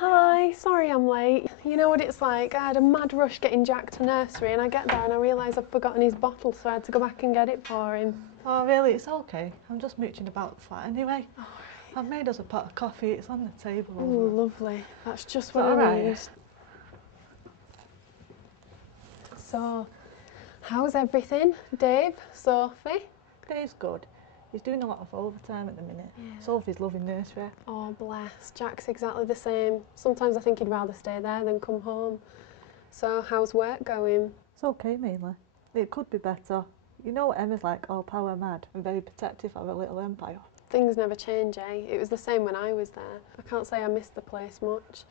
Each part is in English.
Hi, sorry I'm late. You know what it's like, I had a mad rush getting Jack to nursery and I get there and I realise I've forgotten his bottle, so I had to go back and get it for him. Oh really, it's okay. I'm just mooching about the flat anyway. I've made us a pot of coffee, it's on the table. Oh, lovely. That's just Is what that I alright? need. So, how's everything? Dave? Sophie? Dave's good. He's doing a lot of overtime at the minute. Yeah. Sophie's loving nursery. Oh, bless. Jack's exactly the same. Sometimes I think he'd rather stay there than come home. So, how's work going? It's okay mainly. It could be better. You know what Emma's like, all power mad and very protective of her little empire. Things never change, eh? It was the same when I was there. I can't say I missed the place much.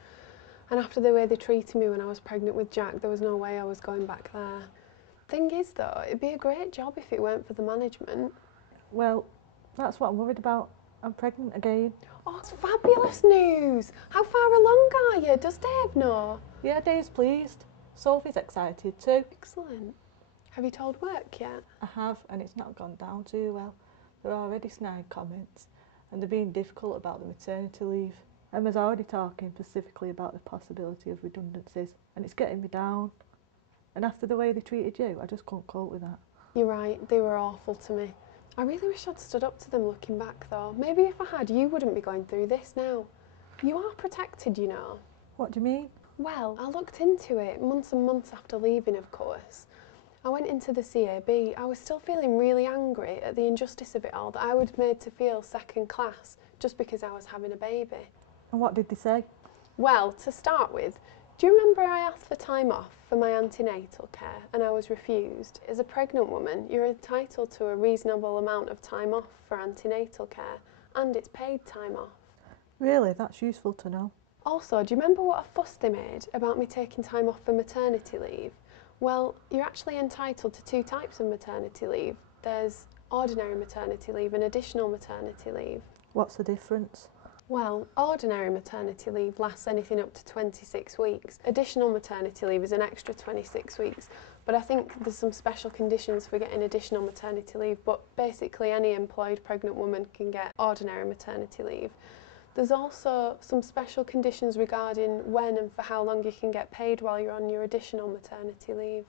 And after the way they treated me when I was pregnant with Jack, there was no way I was going back there. Thing is though, it'd be a great job if it weren't for the management. Well, that's what I'm worried about. I'm pregnant again. Oh, it's fabulous news! How far along are you? Does Dave know? Yeah, Dave's pleased. Sophie's excited too. Excellent. Have you told work yet? I have, and it's not gone down too well. There are already snide comments, and they're being difficult about the maternity leave. Emma's already talking specifically about the possibility of redundancies, and it's getting me down. And after the way they treated you, I just couldn't cope with that. You're right, they were awful to me. I really wish I'd stood up to them looking back though. Maybe if I had, you wouldn't be going through this now. You are protected, you know. What do you mean? Well, I looked into it months and months after leaving, of course. I went into the CAB. I was still feeling really angry at the injustice of it all, that I was made to feel second class just because I was having a baby. And what did they say? Well, to start with, do you remember I asked for time off for my antenatal care and I was refused? As a pregnant woman, you're entitled to a reasonable amount of time off for antenatal care, and it's paid time off. Really, that's useful to know. Also, do you remember what a fuss they made about me taking time off for maternity leave? Well, you're actually entitled to two types of maternity leave. There's ordinary maternity leave and additional maternity leave. What's the difference? Well, ordinary maternity leave lasts anything up to 26 weeks. Additional maternity leave is an extra 26 weeks. But I think there's some special conditions for getting additional maternity leave, but basically any employed pregnant woman can get ordinary maternity leave. There's also some special conditions regarding when and for how long you can get paid while you're on your additional maternity leave.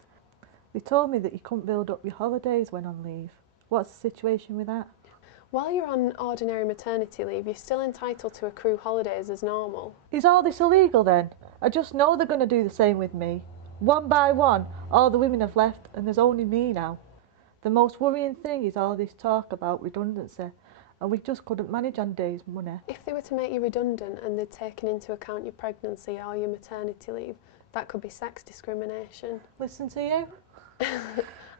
They told me that you couldn't build up your holidays when on leave. What's the situation with that? While you're on ordinary maternity leave, you're still entitled to accrue holidays as normal. Is all this illegal then? I just know they're going to do the same with me. One by one, all the women have left and there's only me now. The most worrying thing is all this talk about redundancy, and we just couldn't manage on Dave's money. If they were to make you redundant and they'd taken into account your pregnancy or your maternity leave, that could be sex discrimination. Listen to you?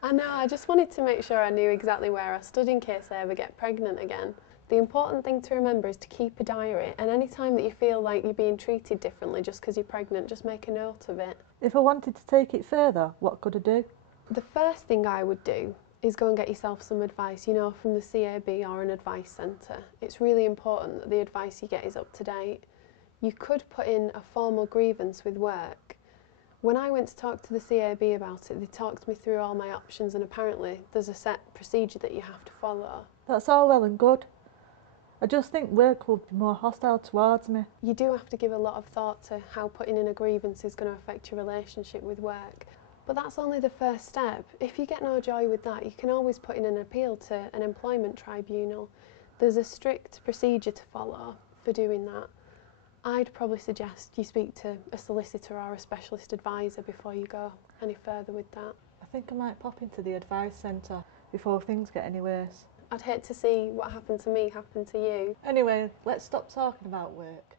I know, I just wanted to make sure I knew exactly where I stood in case I ever get pregnant again. The important thing to remember is to keep a diary, and any time that you feel like you're being treated differently just because you're pregnant, just make a note of it. If I wanted to take it further, what could I do? The first thing I would do is go and get yourself some advice, you know, from the CAB or an advice centre. It's really important that the advice you get is up to date. You could put in a formal grievance with work. When I went to talk to the CAB about it, they talked me through all my options, and apparently there's a set procedure that you have to follow. That's all well and good. I just think work will be more hostile towards me. You do have to give a lot of thought to how putting in a grievance is going to affect your relationship with work. But that's only the first step. If you get no joy with that, you can always put in an appeal to an employment tribunal. There's a strict procedure to follow for doing that. I'd probably suggest you speak to a solicitor or a specialist advisor before you go any further with that. I think I might pop into the advice centre before things get any worse. I'd hate to see what happened to me happen to you. Anyway, let's stop talking about work.